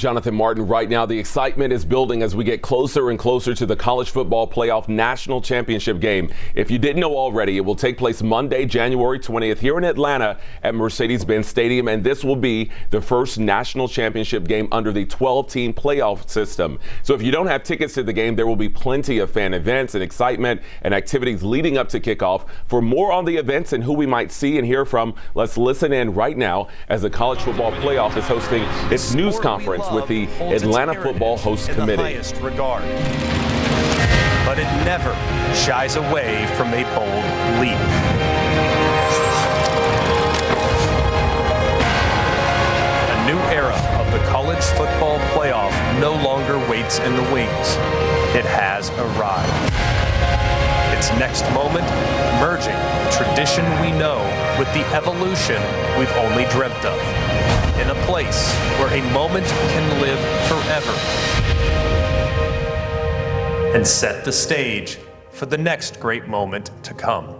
Jonathan Martin, right now the excitement is building as we get closer and closer to the College Football Playoff National Championship game. If you didn't know already, it will take place Monday, January 20th here in Atlanta at Mercedes-Benz Stadium, and this will be the first national championship game under the 12-team playoff system. So if you don't have tickets to the game, there will be plenty of fan events and excitement and activities leading up to kickoff. For more on the events and who we might see and hear from, let's listen in right now as the College Football Playoff is hosting its news conference with the Atlanta Football Host Committee. The highest regard. But it never shies away from a bold leap. A new era of the college football playoff no longer waits in the wings. It has arrived. Its next moment, merging the tradition we know with the evolution we've only dreamt of. In a place where a moment can live forever. And set the stage for the next great moment to come.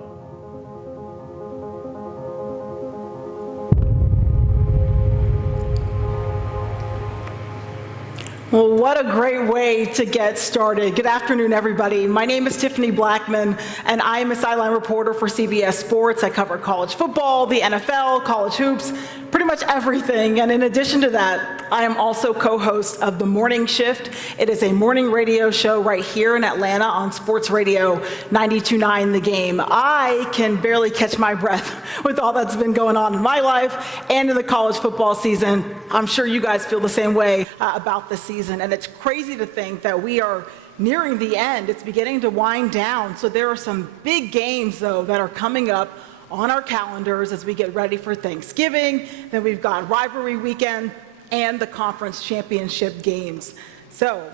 Well, what a great way to get started. Good afternoon, everybody. My name is Tiffany Blackman, and I am a sideline reporter for CBS Sports. I cover college football, the NFL, college hoops, pretty much everything. And in addition to that, I am also co-host of The Morning Shift. It is a morning radio show right here in Atlanta on Sports Radio 92.9 The Game. I can barely catch my breath with all that's been going on in my life and in the college football season. I'm sure you guys feel the same way about the season. And it's crazy to think that we are nearing the end. It's beginning to wind down. So there are some big games, though, that are coming up on our calendars as we get ready for Thanksgiving. Then we've got rivalry weekend and the conference championship games. So,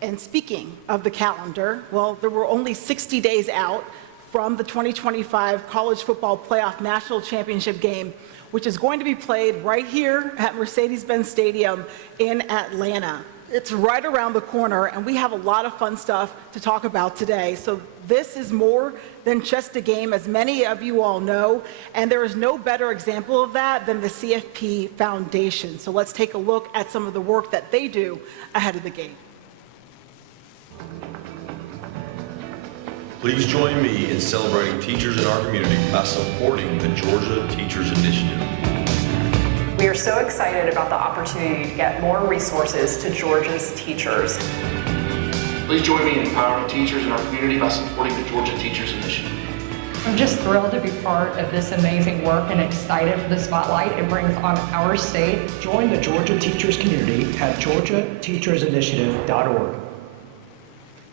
and speaking of the calendar, well, there were only 60 days out from the 2025 College Football Playoff National Championship game, which is going to be played right here at Mercedes-Benz Stadium in Atlanta. It's right around the corner, and we have a lot of fun stuff to talk about today. So this is more than just a game, as many of you all know, and there is no better example of that than the CFP Foundation. So let's take a look at some of the work that they do ahead of the game. Please join me in celebrating teachers in our community by supporting the Georgia Teachers Initiative. We are so excited about the opportunity to get more resources to Georgia's teachers. Please join me in empowering teachers in our community by supporting the Georgia Teachers Initiative. I'm just thrilled to be part of this amazing work and excited for the spotlight it brings on our state. Join the Georgia teachers community at georgiateachersinitiative.org.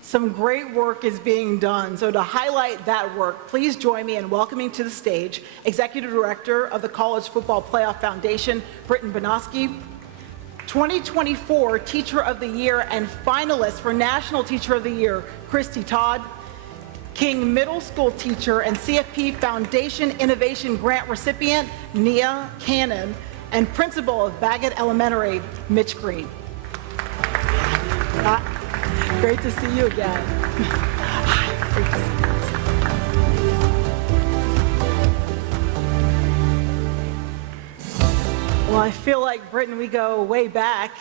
Some great work is being done. So to highlight that work, please join me in welcoming to the stage Executive Director of the College Football Playoff Foundation, Britton Bonoski, 2024 Teacher of the Year and finalist for National Teacher of the Year, Christy Todd, King Middle School teacher and CFP Foundation Innovation Grant recipient, Nia Cannon, and Principal of Baggett Elementary, Mitch Green. Great to see you again. Great to see you. Well, I feel like, Britton, we go way back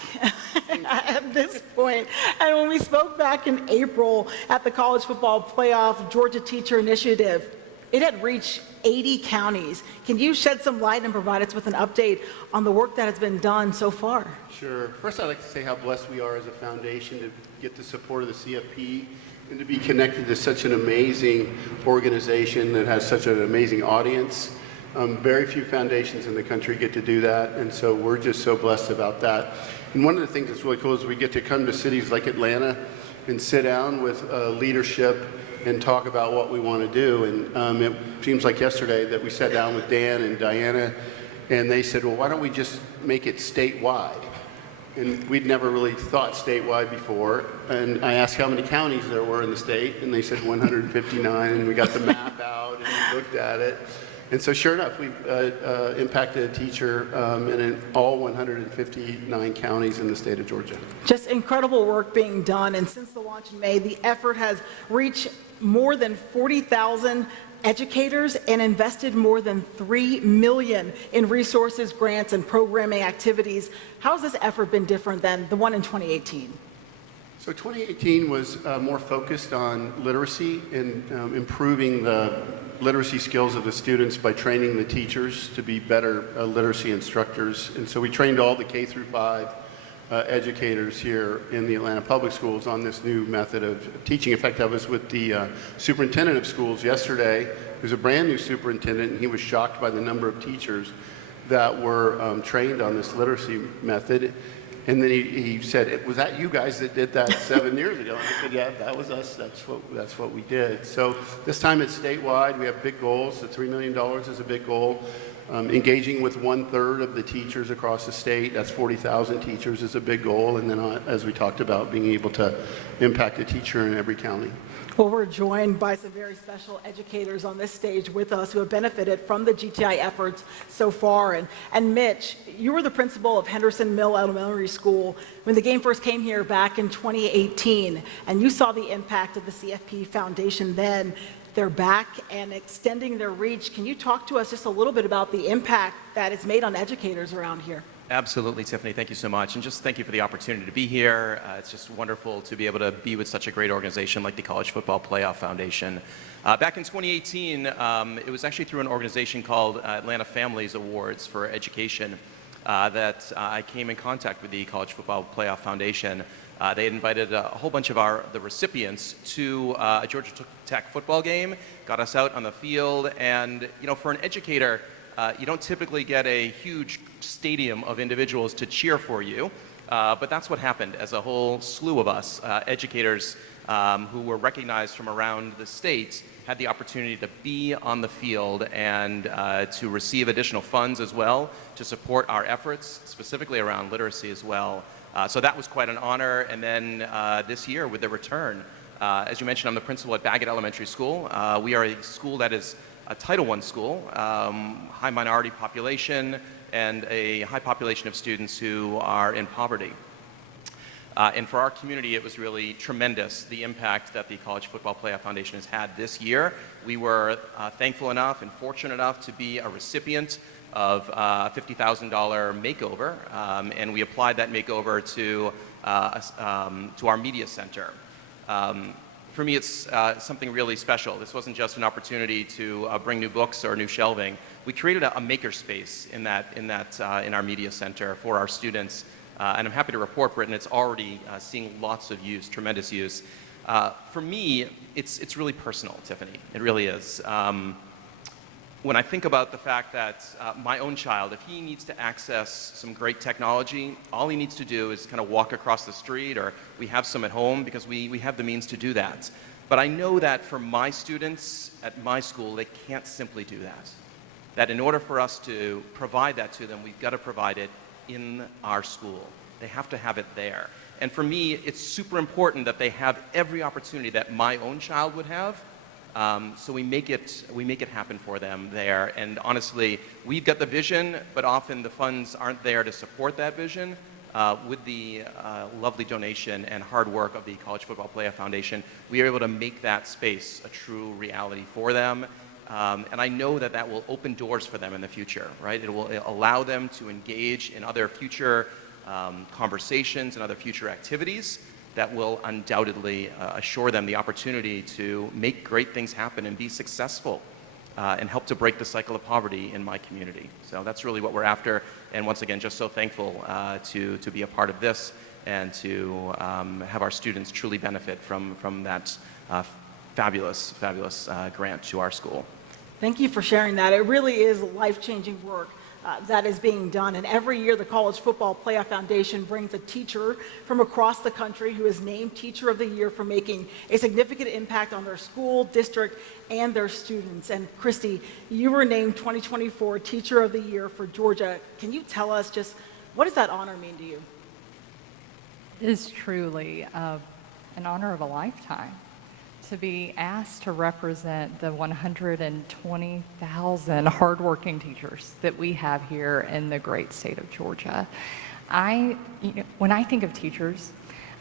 at this point. And when we spoke back in April at the College Football Playoff Georgia Teacher Initiative, it had reached 80 counties. Can you shed some light and provide us with an update on the work that has been done so far? Sure. First, I'd like to say how blessed we are as a foundation to get the support of the CFP and to be connected to such an amazing organization that has such an amazing audience. Very few foundations in the country get to do that, and so we're just so blessed about that. And one of the things that's really cool is we get to come to cities like Atlanta and sit down with leadership and talk about what we want to do. And it seems like yesterday that we sat down with Dan and Diana, and they said, well, why don't we just make it statewide? And we'd never really thought statewide before. And I asked how many counties there were in the state, and they said 159, and we got the map out and we looked at it. And so sure enough, we've impacted a teacher in all 159 counties in the state of Georgia. Just incredible work being done. And since the launch in May, the effort has reached more than 40,000 educators and invested more than $3 million in resources, grants, and programming activities. How has this effort been different than the one in 2018? So 2018 was more focused on literacy and improving the literacy skills of the students by training the teachers to be better literacy instructors. And so we trained all the K through 5 educators here in the Atlanta Public Schools on this new method of teaching. In fact, I was with the superintendent of schools yesterday, who's a brand new superintendent, and he was shocked by the number of teachers that were trained on this literacy method. And then he said, was that you guys that did that 7 years ago? And I said, yeah, that was us. That's what we did. So this time it's statewide. We have big goals. The $3 million is a big goal. Engaging with 1/3 of the teachers across the state, that's 40,000 teachers, is a big goal. And then, as we talked about, being able to impact a teacher in every county. Well, we're joined by some very special educators on this stage with us who have benefited from the GTI efforts so far. And Mitch, you were the principal of Henderson Mill Elementary School when the game first came here back in 2018, and you saw the impact of the CFP Foundation then. They're back and extending their reach. Can you talk to us just a little bit about the impact that it's made on educators around here? Absolutely, Tiffany. Thank you so much. And just thank you for the opportunity to be here. It's just wonderful to be able to be with such a great organization like the College Football Playoff Foundation. Back in 2018, it was actually through an organization called Atlanta Families Awards for Education that I came in contact with the College Football Playoff Foundation. They had invited a whole bunch of the recipients to a Georgia Tech football game, got us out on the field, and for an educator, you don't typically get a huge stadium of individuals to cheer for you, but that's what happened as a whole slew of us, educators who were recognized from around the state, had the opportunity to be on the field and to receive additional funds as well to support our efforts, specifically around literacy as well. So that was quite an honor. And then this year with the return, as you mentioned, I'm the principal at Baggett Elementary School. We are a school that is a Title I school, high minority population, and a high population of students who are in poverty. And for our community, it was really tremendous, the impact that the College Football Playoff Foundation has had this year. We were thankful enough and fortunate enough to be a recipient of a $50,000 makeover, and we applied that makeover to our media center. For me, it's something really special. This wasn't just an opportunity to bring new books or new shelving. We created a maker space in our media center for our students, and I'm happy to report, Britton, it's already seeing lots of use, tremendous use. For me, it's really personal, Tiffany. It really is. When I think about the fact that my own child, if he needs to access some great technology, all he needs to do is kind of walk across the street, or we have some at home because we have the means to do that. But I know that for my students at my school, they can't simply do that. That in order for us to provide that to them, we've got to provide it in our school. They have to have it there. And for me, it's super important that they have every opportunity that my own child would have. So we make it happen for them there. And honestly, we've got the vision, but often the funds aren't there to support that vision. With the lovely donation and hard work of the College Football Playoff Foundation, we are able to make that space a true reality for them. And I know that that will open doors for them in the future, right? It will allow them to engage in other future conversations and other future activities that will undoubtedly assure them the opportunity to make great things happen and be successful and help to break the cycle of poverty in my community. So that's really what we're after. And once again, just so thankful to be a part of this and to have our students truly benefit from that fabulous grant to our school. Thank you for sharing that. It really is life-changing work that is being done. And every year, the College Football Playoff Foundation brings a teacher from across the country who is named Teacher of the Year for making a significant impact on their school, district, and their students. And Christy, you were named 2024 Teacher of the Year for Georgia. Can you tell us just what does that honor mean to you? It is truly an honor of a lifetime to be asked to represent the 120,000 hardworking teachers that we have here in the great state of Georgia. When I think of teachers,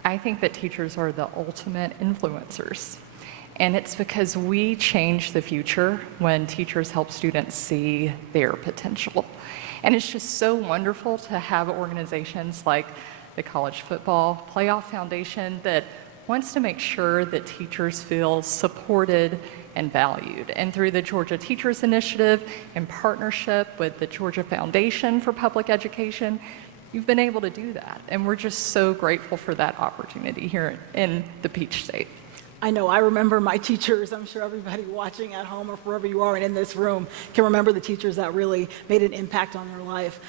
I think that teachers are the ultimate influencers. And it's because we change the future when teachers help students see their potential. And it's just so wonderful to have organizations like the College Football Playoff Foundation that wants to make sure that teachers feel supported and valued. And through the Georgia Teachers Initiative, in partnership with the Georgia Foundation for Public Education, you've been able to do that. And we're just so grateful for that opportunity here in the Peach State. I know, I remember my teachers. I'm sure everybody watching at home or wherever you are and in this room can remember the teachers that really made an impact on their life.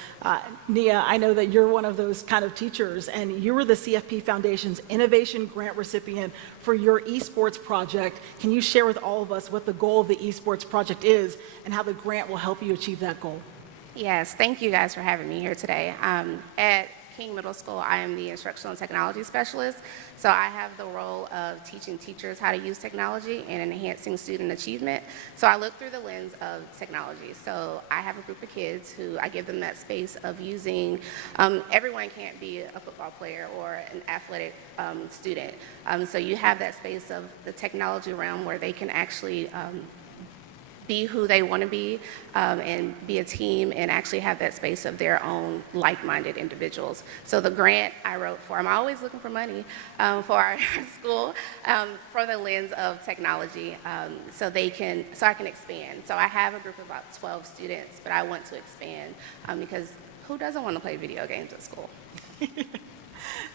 Nia, I know that you're one of those kind of teachers, and you were the CFP Foundation's Innovation Grant recipient for your esports project. Can you share with all of us what the goal of the esports project is and how the grant will help you achieve that goal? Yes, thank you guys for having me here today. At King Middle School, I am the instructional and technology specialist, so I have the role of teaching teachers how to use technology and enhancing student achievement. So I look through the lens of technology. So I have a group of kids who I give them that space of using, everyone can't be a football player or an athletic student. So you have that space of the technology realm where they can actually be who they want to be and be a team and actually have that space of their own like-minded individuals. So the grant I wrote for, I'm always looking for money for our school for the lens of technology so I can expand. So I have a group of about 12 students, but I want to expand because who doesn't want to play video games at school?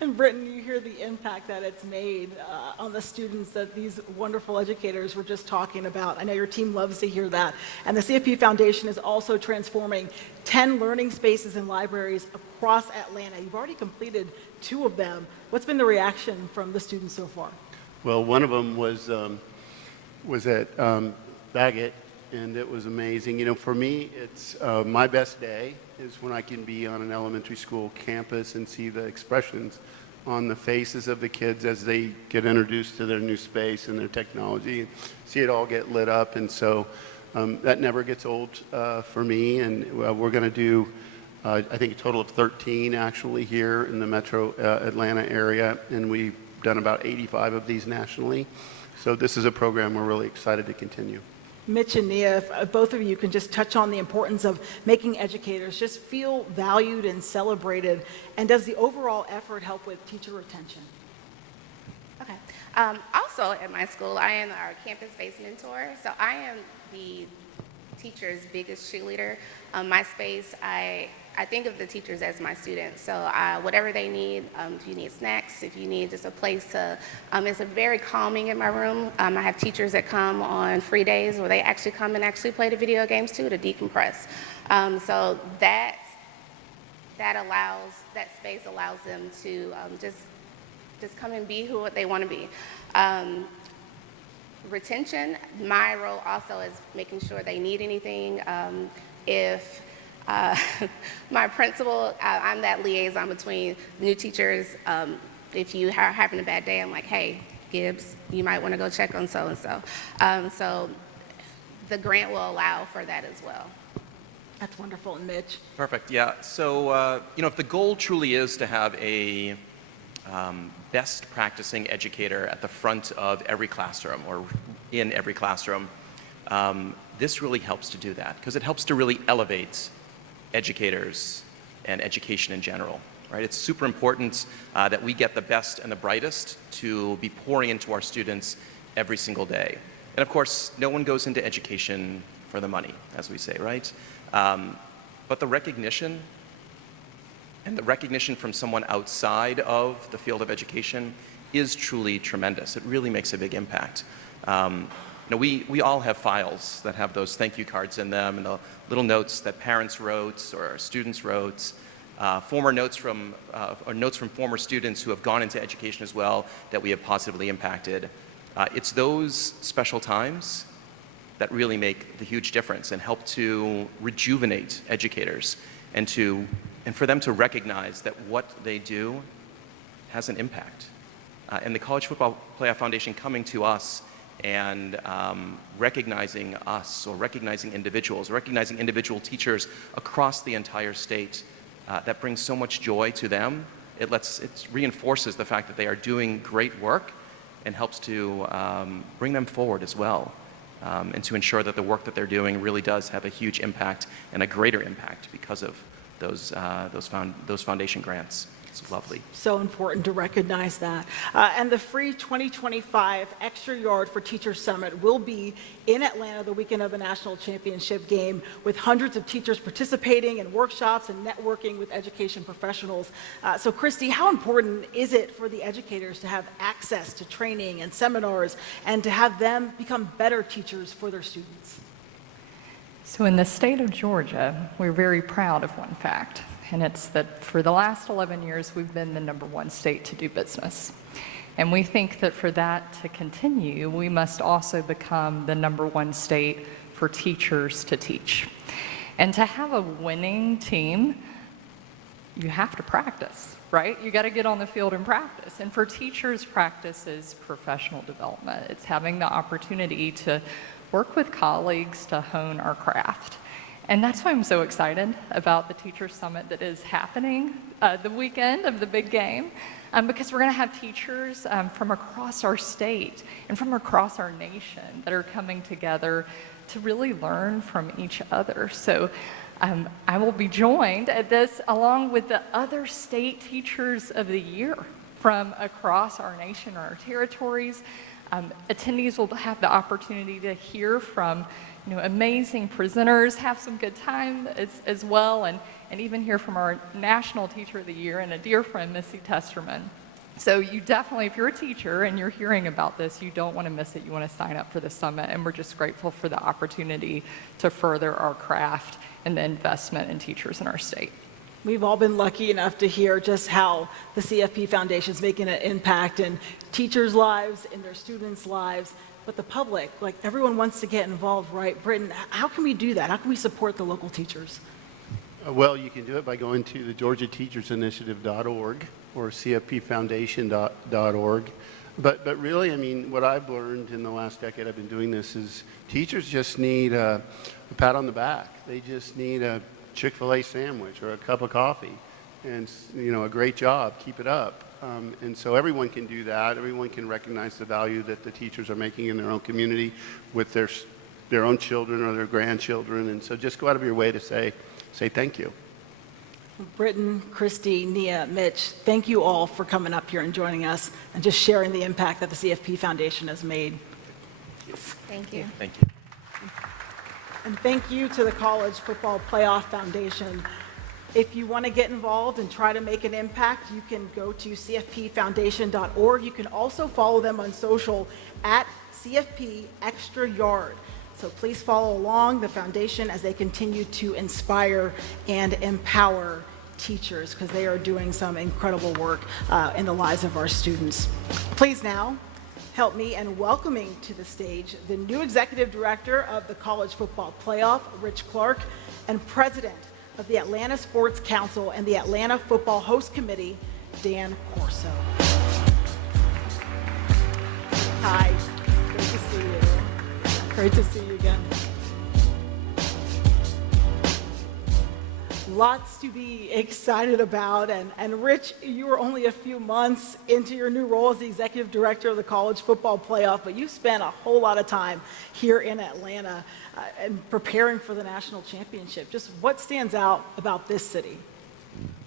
And Britton, you hear the impact that it's made on the students that these wonderful educators were just talking about. I know your team loves to hear that. And the CFP Foundation is also transforming 10 learning spaces and libraries across Atlanta. You've already completed 2 of them. What's been the reaction from the students so far? Well, one of them was at Baggett, and it was amazing. You know, for me, it's my best day is when I can be on an elementary school campus and see the expressions on the faces of the kids as they get introduced to their new space and their technology, and see it all get lit up. And so that never gets old for me. And we're going to do, I think, a total of 13 actually here in the metro Atlanta area, and we've done about 85 of these nationally. So this is a program we're really excited to continue. Mitch and Nia, if both of you can just touch on the importance of making educators just feel valued and celebrated, and does the overall effort help with teacher retention? Okay. Also at my school, I am our campus-based mentor, so I am the teacher's biggest cheerleader. My space, I think of the teachers as my students, so whatever they need, if you need snacks, if you need just a place to, it's a very calming in my room. I have teachers that come on free days where they actually come and actually play the video games too to decompress. So that space allows them to just come and be who they want to be. Retention, my role also is making sure they need anything. If my principal, I'm that liaison between new teachers. If you are having a bad day, I'm like, hey, Gibbs, you might want to go check on so-and-so. So the grant will allow for that as well. That's wonderful. And Mitch? Perfect, yeah. So, if the goal truly is to have a best practicing educator at the front of every classroom or in every classroom, this really helps to do that because it helps to really elevate educators and education in general, right? It's super important that we get the best and the brightest to be pouring into our students every single day. And of course, no one goes into education for the money, as we say, right? But the recognition and the recognition from someone outside of the field of education is truly tremendous. It really makes a big impact. We all have files that have those thank you cards in them and the little notes that parents wrote or students wrote, notes from former students who have gone into education as well that we have positively impacted. It's those special times that really make the huge difference and help to rejuvenate educators and for them to recognize that what they do has an impact. And the College Football Playoff Foundation coming to us and recognizing us or recognizing individual teachers across the entire state, that brings so much joy to them. It reinforces the fact that they are doing great work and helps to bring them forward as well, and to ensure that the work that they're doing really does have a huge impact and a greater impact because of those foundation grants. It's lovely. So important to recognize that. And the free 2025 Extra Yard for Teachers Summit will be in Atlanta the weekend of the national championship game, with hundreds of teachers participating in workshops and networking with education professionals. So Christy, how important is it for the educators to have access to training and seminars and to have them become better teachers for their students? So in the state of Georgia, we're very proud of one fact, and it's that for the last 11 years, we've been the #1 state to do business. And we think that for that to continue, we must also become the #1 state for teachers to teach. And to have a winning team, you have to practice, right? You got to get on the field and practice. And for teachers, practice is professional development. It's having the opportunity to work with colleagues to hone our craft. And that's why I'm so excited about the Teacher Summit that is happening the weekend of the big game, because we're going to have teachers from across our state and from across our nation that are coming together to really learn from each other. So I will be joined at this along with the other state teachers of the year from across our nation or our territories. Attendees will have the opportunity to hear from amazing presenters, have some good time as well, and even hear from our National Teacher of the Year and a dear friend, Missy Testerman. So you definitely, if you're a teacher and you're hearing about this, you don't want to miss it. You want to sign up for the summit, and we're just grateful for the opportunity to further our craft and the investment in teachers in our state. We've all been lucky enough to hear just how the CFP Foundation is making an impact in teachers' lives, in their students' lives, but the public, like everyone wants to get involved, right? Britton, how can we do that? How can we support the local teachers? Well, you can do it by going to the GeorgiaTeachersInitiative.org or CFPFoundation.org. But really, I mean, what I've learned in the last decade I've been doing this is teachers just need a pat on the back. They just need a Chick-fil-A sandwich or a cup of coffee and, a great job, keep it up. And so everyone can do that. Everyone can recognize the value that the teachers are making in their own community with their own children or their grandchildren. And so just go out of your way to say thank you. Britton, Christy, Nia, Mitch, thank you all for coming up here and joining us and just sharing the impact that the CFP Foundation has made. Thank you. Thank you. And thank you to the College Football Playoff Foundation. If you want to get involved and try to make an impact, you can go to cfpfoundation.org. You can also follow them on social at CFP Extra Yard. So please follow along the foundation as they continue to inspire and empower teachers, because they are doing some incredible work in the lives of our students. Please now help me in welcoming to the stage the new Executive Director of the College Football Playoff, Rich Clark, and President of the Atlanta Sports Council and the Atlanta Football Host Committee, Dan Corso. Hi, great to see you. Great to see you again. Lots to be excited about, and Rich, you were only a few months into your new role as the Executive Director of the College Football Playoff, but you spent a whole lot of time here in Atlanta and preparing for the national championship. Just what stands out about this city?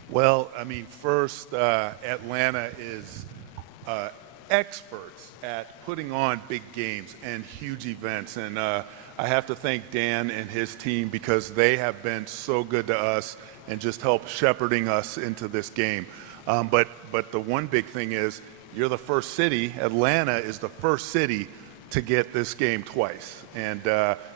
Well, I mean, first, Atlanta is experts at putting on big games and huge events, and I have to thank Dan and his team because they have been so good to us and just helped shepherding us into this game. But the one big thing is you're the first city, Atlanta is the first city to get this game twice. And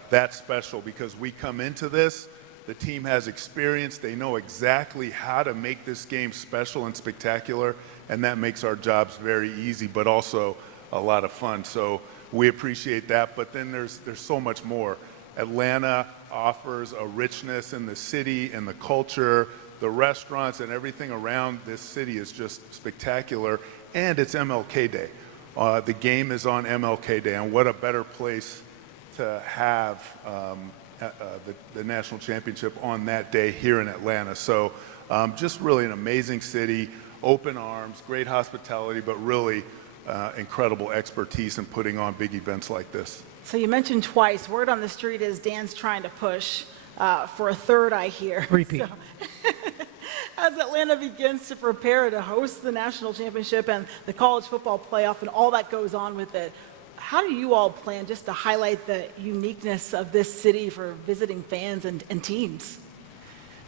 that's special because we come into this, the team has experience, they know exactly how to make this game special and spectacular, and that makes our jobs very easy, but also a lot of fun. So we appreciate that, but then there's so much more. Atlanta offers a richness in the city and the culture, the restaurants and everything around this city is just spectacular, and it's MLK Day. The game is on MLK Day, and what a better place to have the national championship on that day here in Atlanta. So just really an amazing city, open arms, great hospitality, but really incredible expertise in putting on big events like this. So you mentioned twice, word on the street is Dan's trying to push for a third, I hear. Repeat. So, as Atlanta begins to prepare to host the national championship and the college football playoff and all that goes on with it, how do you all plan just to highlight the uniqueness of this city for visiting fans and teams?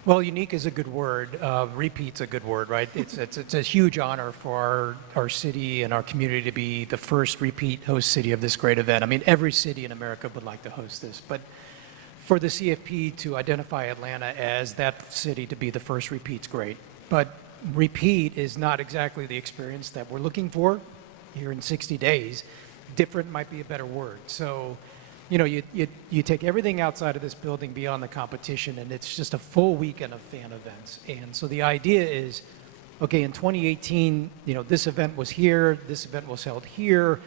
Well, unique is a good word. Repeat's a good word, right? It's a huge honor for our city and our community to be the first repeat host city of this great event. I mean, every city in America would like to host this, but for the CFP to identify Atlanta as that city to be the first repeat's great. But repeat is not exactly the experience that we're looking for here in 60 days. Different might be a better word. So, you know, you take everything outside of this building beyond the competition, and it's just a full weekend of fan events. And so the idea is, okay, in 2018, you know, this event was here, this event was held here.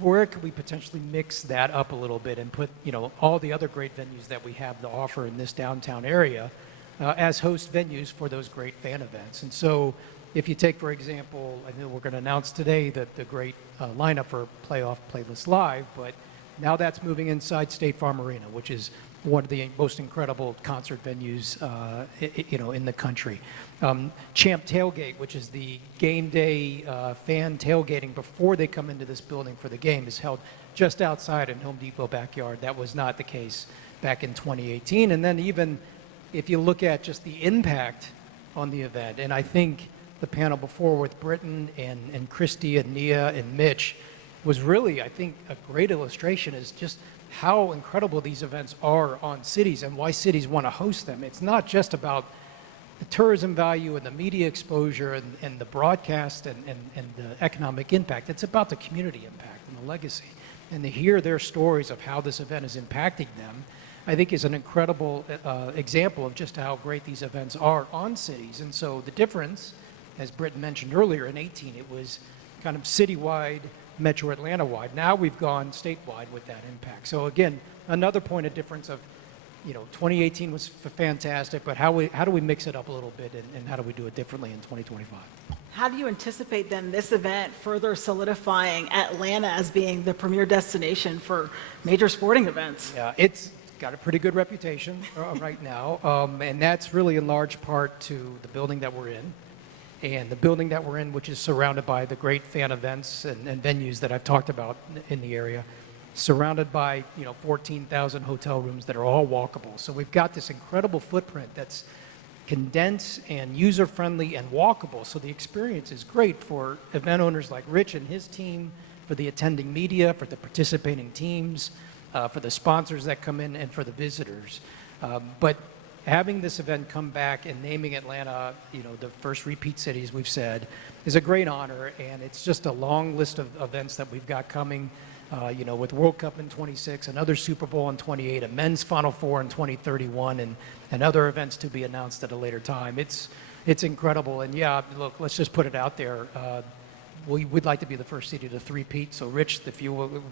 Where could we potentially mix that up a little bit and put, you know, all the other great venues that we have to offer in this downtown area as host venues for those great fan events? And so if you take, for example, I know we're going to announce today that the great lineup for Playoff Playlist Live, but now that's moving inside State Farm Arena, which is one of the most incredible concert venues, you know, in the country. Champ Tailgate, which is the game day fan tailgating before they come into this building for the game, is held just outside in Home Depot backyard. That was not the case back in 2018. And then even if you look at just the impact on the event, and I think the panel before with Britton and Christy and Nia and Mitch was really, I think, a great illustration is just how incredible these events are on cities and why cities want to host them. It's not just about the tourism value and the media exposure and the broadcast and the economic impact. It's about the community impact and the legacy. And to hear their stories of how this event is impacting them, I think is an incredible example of just how great these events are on cities. And so the difference, as Britton mentioned earlier, in 18, it was kind of citywide, Metro Atlanta-wide. Now we've gone statewide with that impact. So again, another point of difference of, you know, 2018 was fantastic, but how do we mix it up a little bit and how do we do it differently in 2025? How do you anticipate then this event further solidifying Atlanta as being the premier destination for major sporting events? Yeah, it's got a pretty good reputation right now, and that's really in large part to the building that we're in. And the building that we're in, which is surrounded by the great fan events and venues that I've talked about in the area, surrounded by, you know, 14,000 hotel rooms that are all walkable. So we've got this incredible footprint that's condensed and user-friendly and walkable. So the experience is great for event owners like Rich and his team, for the attending media, for the participating teams, for the sponsors that come in, and for the visitors. But having this event come back and naming Atlanta, you know, the first repeat city, as we've said, is a great honor, and it's just a long list of events that we've got coming, you know, with World Cup in 26, another Super Bowl in 28, a men's Final Four in 2031, and other events to be announced at a later time. It's incredible, and yeah, look, let's just put it out there. We'd like to be the first city to three-peat, so Rich,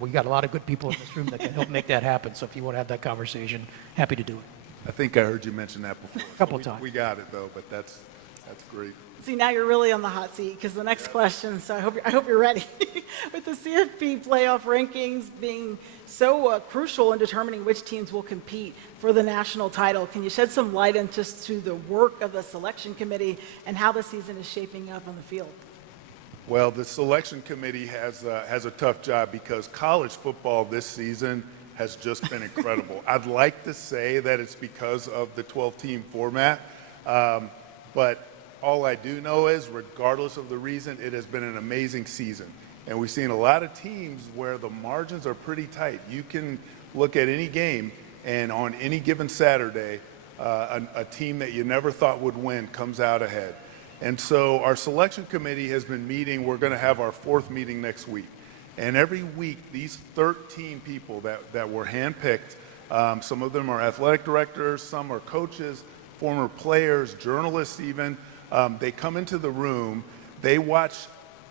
we got a lot of good people in this room that can help make that happen, so if you want to have that conversation, happy to do it. I think I heard you mention that before. A couple times. We got it though, but that's great. See, now you're really on the hot seat because the next question, so I hope you're ready. With the CFP playoff rankings being so crucial in determining which teams will compete for the national title, can you shed some light into the work of the selection committee and how the season is shaping up on the field? Well, the selection committee has a tough job because college football this season has just been incredible. I'd like to say that it's because of the 12-team format, but all I do know is, regardless of the reason, it has been an amazing season. And we've seen a lot of teams where the margins are pretty tight. You can look at any game, and on any given Saturday, a team that you never thought would win comes out ahead. And so our selection committee has been meeting. We're going to have our 4th meeting next week. And every week, these 13 people that were handpicked, some of them are athletic directors, some are coaches, former players, journalists even, they come into the room, they watch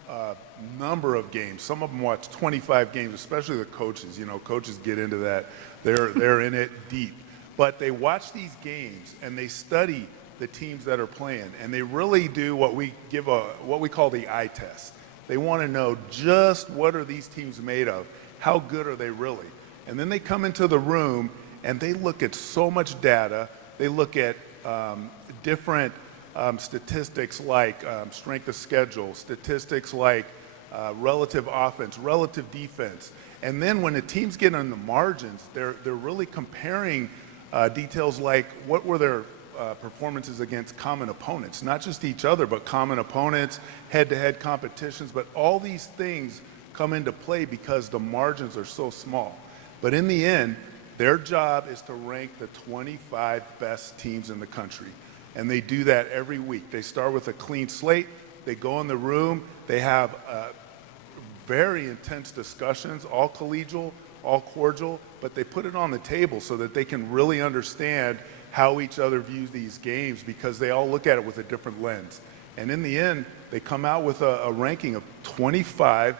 a number of games. Some of them watch 25 games, especially the coaches. You know, coaches get into that. They're in it deep. But they watch these games, and they study the teams that are playing, and they really do what we call the eye test. They want to know just what are these teams made of? How good are they really? And then they come into the room and they look at so much data. They look at different statistics like strength of schedule, statistics like relative offense, relative defense. And then when the teams get on the margins, they're really comparing details like what were their performances against common opponents, not just each other, but common opponents, head-to-head competitions. But all these things come into play because the margins are so small. But in the end, their job is to rank the 25 best teams in the country. And they do that every week. They start with a clean slate. They go in the room. They have very intense discussions, all collegial, all cordial, but they put it on the table so that they can really understand how each other views these games, because they all look at it with a different lens. And in the end, they come out with a ranking of 25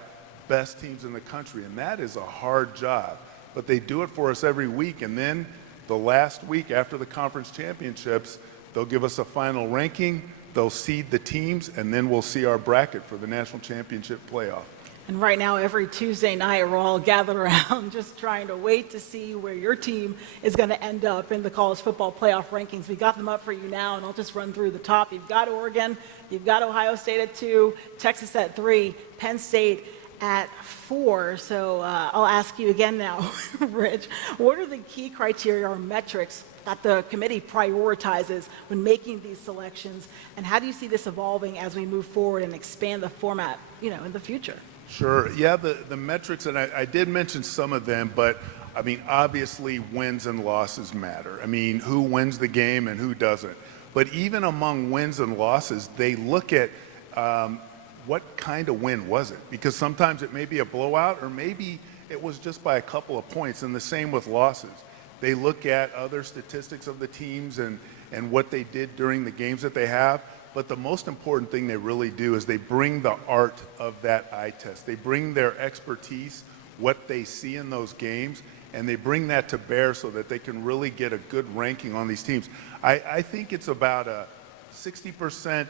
best teams in the country, and that is a hard job. But they do it for us every week, and then the last week after the conference championships, they'll give us a final ranking, they'll seed the teams, and then we'll see our bracket for the national championship playoff. And right now, every Tuesday night, we're all gathered around just trying to wait to see where your team is going to end up in the college football playoff rankings. We got them up for you now, and I'll just run through the top. You've got Oregon, you've got Ohio State at 2, Texas at 3, Penn State at 4. So I'll ask you again now, Rich, what are the key criteria or metrics that the committee prioritizes when making these selections, and how do you see this evolving as we move forward and expand the format, in the future? Sure. Yeah, the metrics, and I did mention some of them, but I mean, obviously wins and losses matter. I mean, who wins the game and who doesn't. But even among wins and losses, they look at what kind of win was it? Because sometimes it may be a blowout, or maybe it was just by a couple of points, and the same with losses. They look at other statistics of the teams and what they did during the games that they have. But the most important thing they really do is they bring the art of that eye test. They bring their expertise, what they see in those games, and they bring that to bear so that they can really get a good ranking on these teams. I think it's about a 60%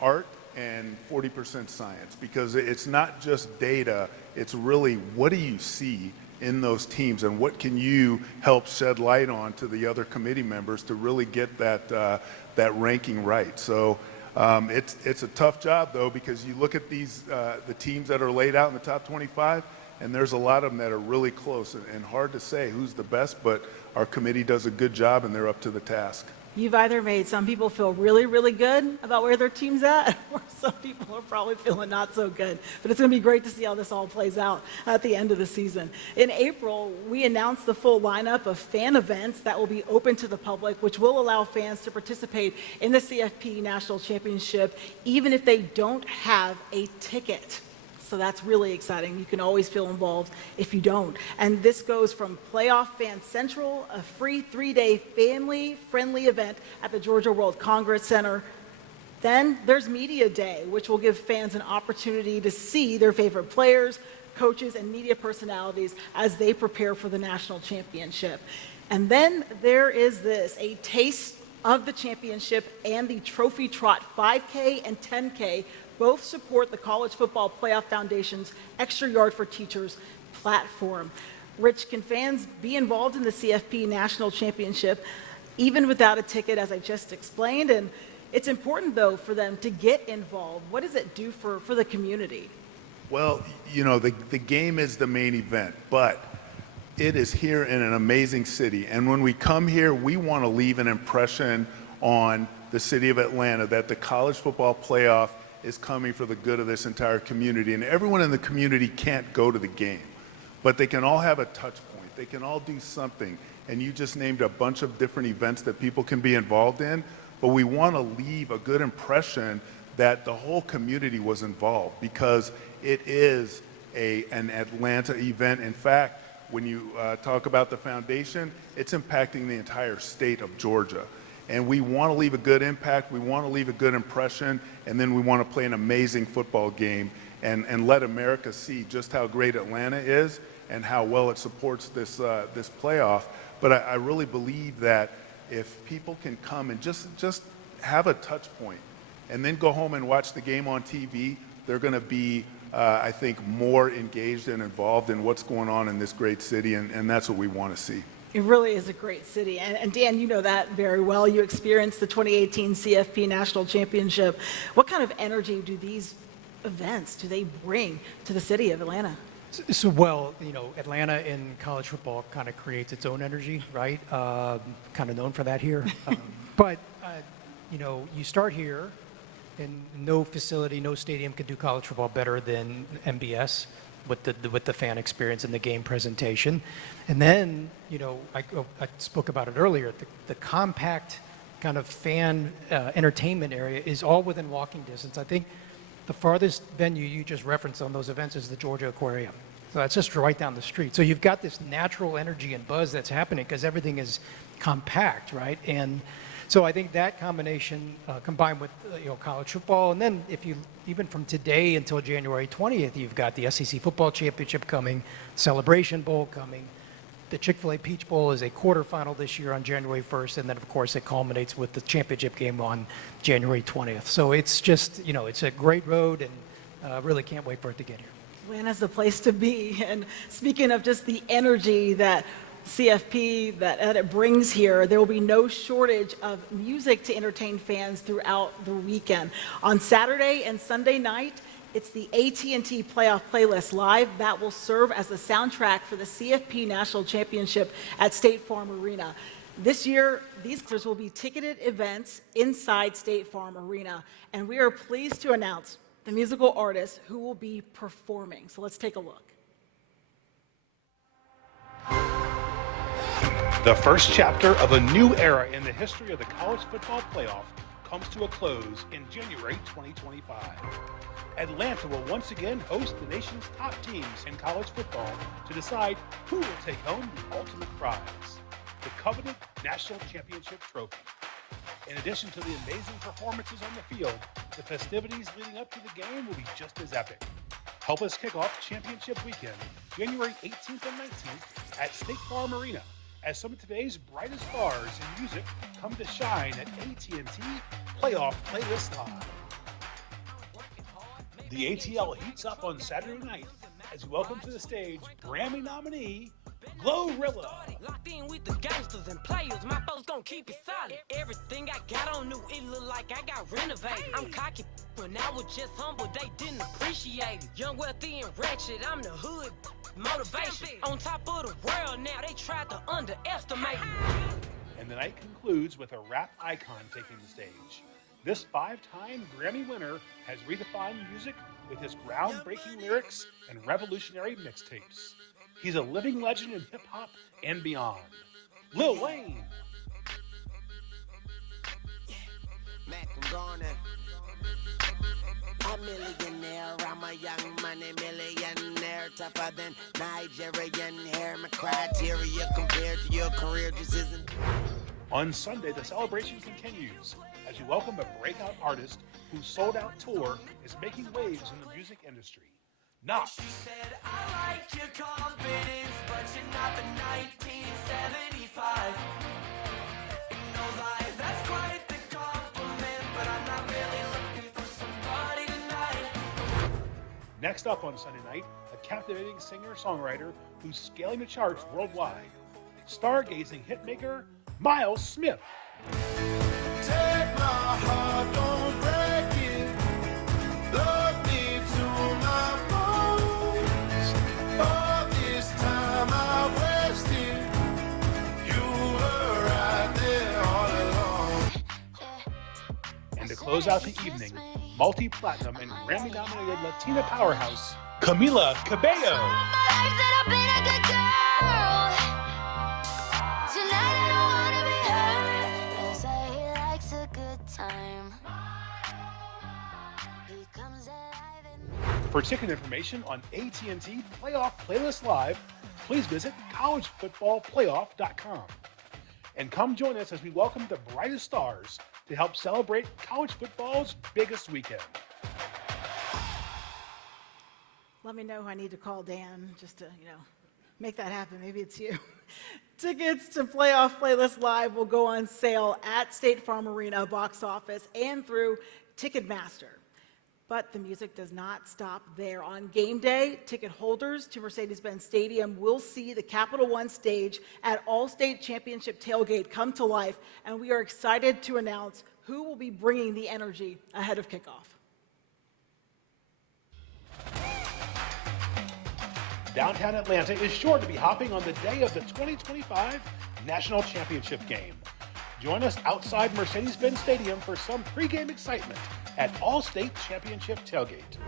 art and 40% science, because it's not just data, it's really what do you see in those teams and what can you help shed light on to the other committee members to really get that ranking right. So it's a tough job, though, because you look at these the teams that are laid out in the top 25, and there's a lot of them that are really close and hard to say who's the best, but our committee does a good job and they're up to the task. You've either made some people feel really, really good about where their team's at, or some people are probably feeling not so good. But it's going to be great to see how this all plays out at the end of the season. In April, we announced the full lineup of fan events that will be open to the public, which will allow fans to participate in the CFP National Championship, even if they don't have a ticket. So that's really exciting. You can always feel involved if you don't. And this goes from Playoff Fan Central, a free 3-day family-friendly event at the Georgia World Congress Center. Then there's Media Day, which will give fans an opportunity to see their favorite players, coaches, and media personalities as they prepare for the national championship. And then there is this, a taste of the championship and the Trophy Trot 5K and 10K. Both support the College Football Playoff Foundation's Extra Yard for Teachers platform. Rich, can fans be involved in the CFP National Championship even without a ticket, as I just explained? And it's important, though, for them to get involved. What does it do for the community? Well, the game is the main event, but it is here in an amazing city. And when we come here, we want to leave an impression on the city of Atlanta that the College Football Playoff is coming for the good of this entire community. And everyone in the community can't go to the game, but they can all have a touch point. They can all do something. And you just named a bunch of different events that people can be involved in, but we want to leave a good impression that the whole community was involved, because it is an Atlanta event. In fact, when you talk about the foundation, it's impacting the entire state of Georgia. And we want to leave a good impact, we want to leave a good impression, and then we want to play an amazing football game and let America see just how great Atlanta is and how well it supports this playoff. But I really believe that if people can come and just have a touch point and then go home and watch the game on TV, they're going to be I think, more engaged and involved in what's going on in this great city, and that's what we want to see. It really is a great city. And Dan, you know that very well. You experienced the 2018 CFP National Championship. What kind of energy do these events, do they bring to the city of Atlanta? So, well, Atlanta in college football kind of creates its own energy, right? Kind of known for that here. But you start here, and no facility, no stadium could do college football better than MBS with the fan experience and the game presentation. And then, I spoke about it earlier, the compact kind of fan entertainment area is all within walking distance. I think the farthest venue you just referenced on those events is the Georgia Aquarium. So that's just right down the street. So you've got this natural energy and buzz that's happening because everything is compact, right? And so I think that combination combined with college football, and then if you even from today until January 20th, you've got the SEC Football Championship coming, Celebration Bowl coming. The Chick-fil-A Peach Bowl is a quarterfinal this year on January 1st, and then of course it culminates with the championship game on January 20th. So it's just, it's a great road, and really can't wait for it to get here. Atlanta's the place to be. And speaking of just the energy that CFP that it brings here, there will be no shortage of music to entertain fans throughout the weekend. On Saturday and Sunday night, it's the AT&T Playoff Playlist Live that will serve as the soundtrack for the CFP National Championship at State Farm Arena. This year, these concerts will be ticketed events inside State Farm Arena, and we are pleased to announce the musical artists who will be performing. So let's take a look. The first chapter of a new era in the history of the college football playoff comes to a close in January 2025. Atlanta will once again host the nation's top teams in college football to decide who will take home the ultimate prize, the coveted national championship trophy. In addition to the amazing performances on the field, the festivities leading up to the game will be just as epic. Help us kick off championship weekend, January 18th and 19th at State Farm Arena, as some of today's brightest stars in music come to shine at AT&T Playoff Playlist Live. The ATL heats up on Saturday night as we welcome to the stage Grammy nominee Glorilla. Locked in with the gangsters and players, my folks gon' keep it solid. Everything I got on new, it look like I got renovated. I'm cocky, when I was just humble, they didn't appreciate it. Young, wealthy, and ratchet, I'm the hood motivation. On top of the world now, they tried to underestimate me. And the night concludes with a rap icon taking the stage. This 5-time Grammy winner has redefined music with his groundbreaking lyrics and revolutionary mixtapes. He's a living legend in hip-hop and beyond. Lil Wayne. I'm millionaire, I'm a young money millionaire, tougher than Nigerian hair. My criteria compared to your career just isn't. On Sunday, the celebration continues as we welcome a breakout artist whose sold-out tour is making waves in the music industry. Knox. She said, I like your confidence, but you're not the 1975. No lies, that's quite the compliment, but I'm not really looking for somebody tonight. Next up on Sunday night, a captivating singer-songwriter who's scaling the charts worldwide. Stargazing hitmaker Miles Smith. Take my heart, don't break it. Love me to my bones. All this time I wasted. You were right there all along. And to close out the evening, multi-platinum and Grammy-nominated Latina powerhouse Camila Cabello. For ticket information on AT&T Playoff Playlist Live, please visit collegefootballplayoff.com. And come join us as we welcome the brightest stars to help celebrate college football's biggest weekend. Let me know who I need to call Dan just to, make that happen. Maybe it's you. Tickets to Playoff Playlist Live will go on sale at State Farm Arena box office and through Ticketmaster. But the music does not stop there. On game day, ticket holders to Mercedes-Benz Stadium will see the Capital One stage at All-State Championship Tailgate come to life, and we are excited to announce who will be bringing the energy ahead of kickoff. Downtown Atlanta is sure to be hopping on the day of the 2025 National Championship game. Join us outside Mercedes-Benz Stadium for some pregame excitement at All-State Championship Tailgate.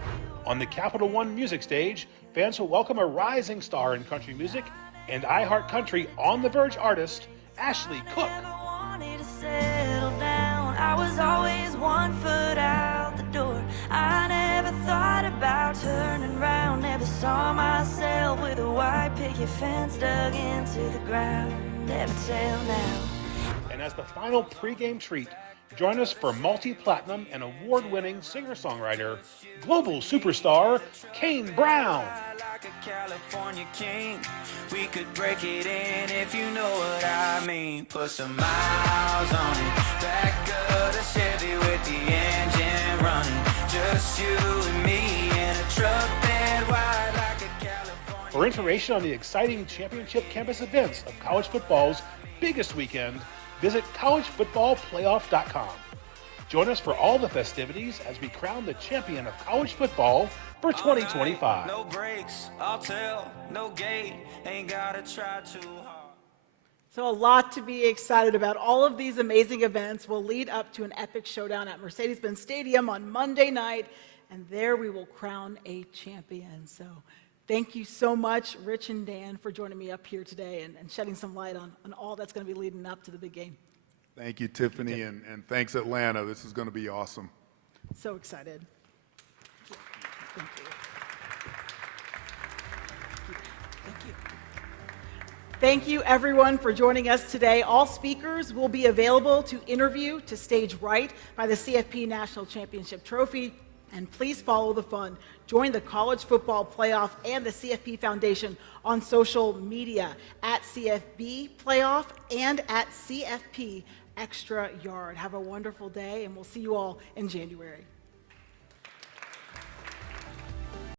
On the Capital One music stage, fans will welcome a rising star in country music and iHeart Country On the Verge artist, Ashley Cook. I was always 1 foot out the door. I never thought about turning around. Never saw myself with a white picket fence dug into the ground. Never tell now. And as the final pregame treat, join us for multi-platinum and award-winning singer-songwriter, global superstar, Kane Brown. Like a California king, we could break it in if you know what I mean. Put some miles on it, back of the Chevy with the engine running. Just you and me in a truck bed wide like a California. For information on the exciting championship campus events of college football's biggest weekend, visit collegefootballplayoff.com. Join us for all the festivities as we crown the champion of college football for 2025. No breaks, I'll tell, no gate, ain't gotta try too hard. So a lot to be excited about. All of these amazing events will lead up to an epic showdown at Mercedes-Benz Stadium on Monday night, and there we will crown a champion. So thank you so much, Rich and Dan, for joining me up here today and shedding some light on all that's going to be leading up to the big game. Thank you, Tiffany, and thanks, Atlanta. This is going to be awesome. So excited. Thank you. Thank you. Thank you, everyone, for joining us today. All speakers will be available to interview to stage right by the CFP National Championship Trophy. And please follow the fun. Join the College Football Playoff and the CFP Foundation on social media at CFB Playoff and at CFP Extra Yard. Have a wonderful day, and we'll see you all in January.